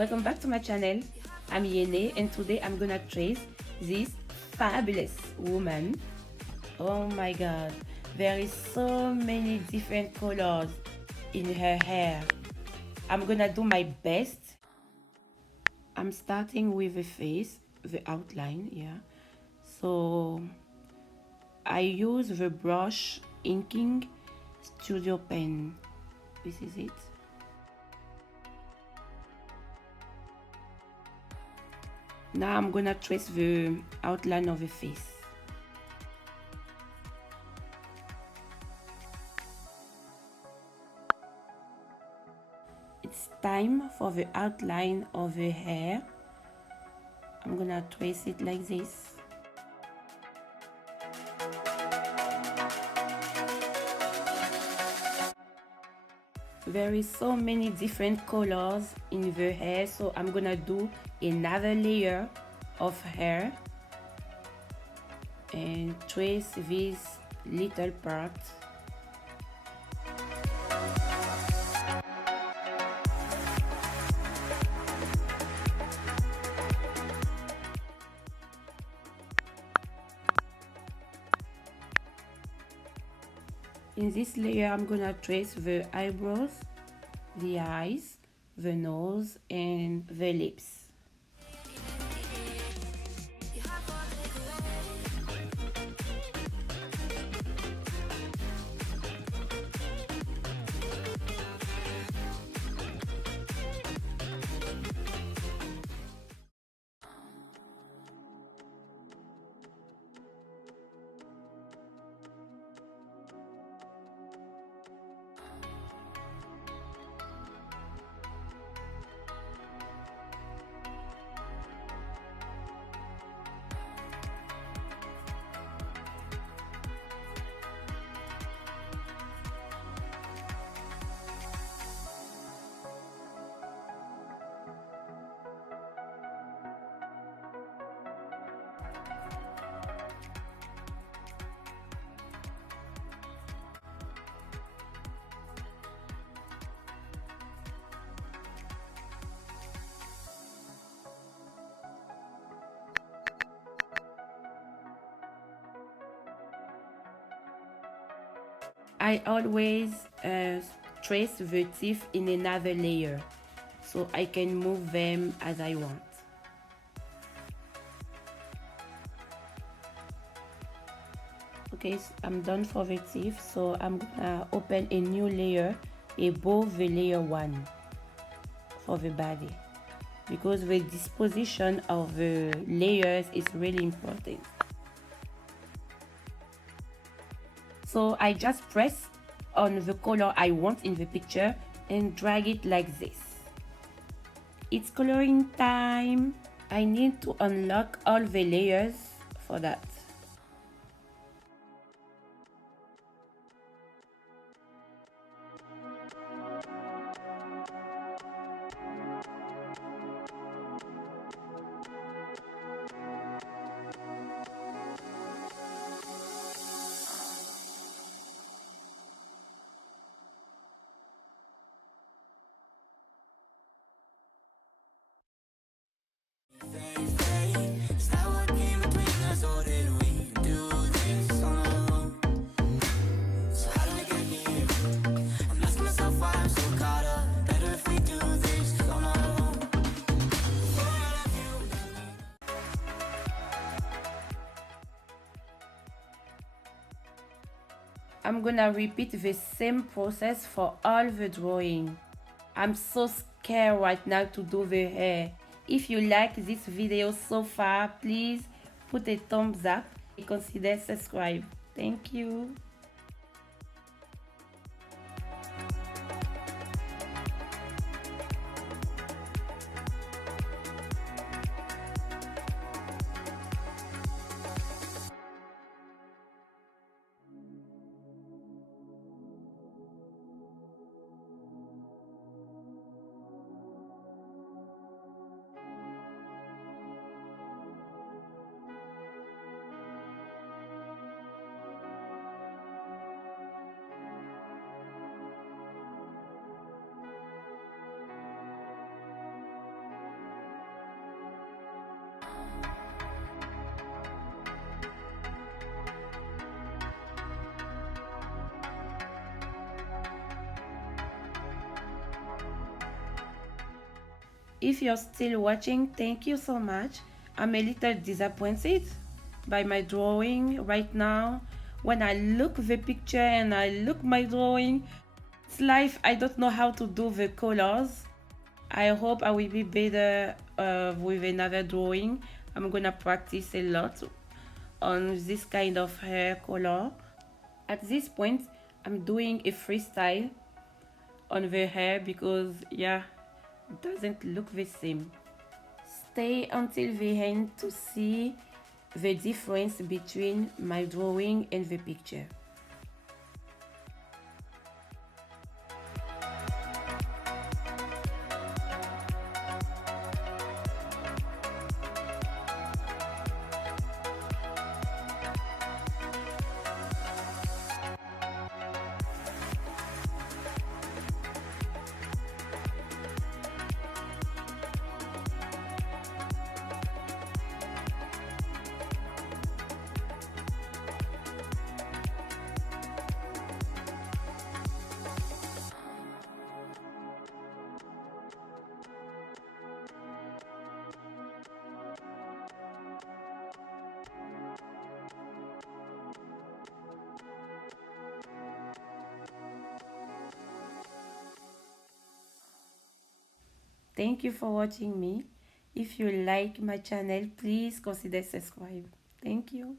welcome back to my channel. I'm Yene and today I'm gonna trace this fabulous woman. Oh my god, there is so many different colors in her hair. I'm gonna do my best. I'm starting with the face, the outline, yeah. So I use the brush inking studio pen. This is it. Now I'm gonna trace the outline of the face. It's time for the outline of the hair. I'm gonna trace it like this. There is so many different colors in the hair, so I'm gonna do another layer of hair and trace this little part. In this layer, I'm gonna trace the eyebrows, the eyes, the nose, and the lips. I always trace the teeth in another layer so I can move them as I want. Okay, so I'm done for the teeth, so I'm gonna open a new layer above the layer 1 for the body, because the disposition of the layers is really important. So I just press on the color I want in the picture and drag it like this. It's coloring time. I need to unlock all the layers for that. I'm gonna repeat the same process for all the drawing. I'm so scared right now to do the hair. If you like this video so far, please put a thumbs up and consider subscribe. Thank you. If you're still watching, thank you so much. I'm a little disappointed by my drawing right now. When I look the picture and I look my drawing, it's life. I don't know how to do the colors. I hope I will be better with another drawing. I'm gonna practice a lot on this kind of hair color. At this point, I'm doing a freestyle on the hair because yeah, it doesn't look the same. Stay until the end to see the difference between my drawing and the picture. Thank you for watching me. If you like my channel, please consider subscribe. Thank you.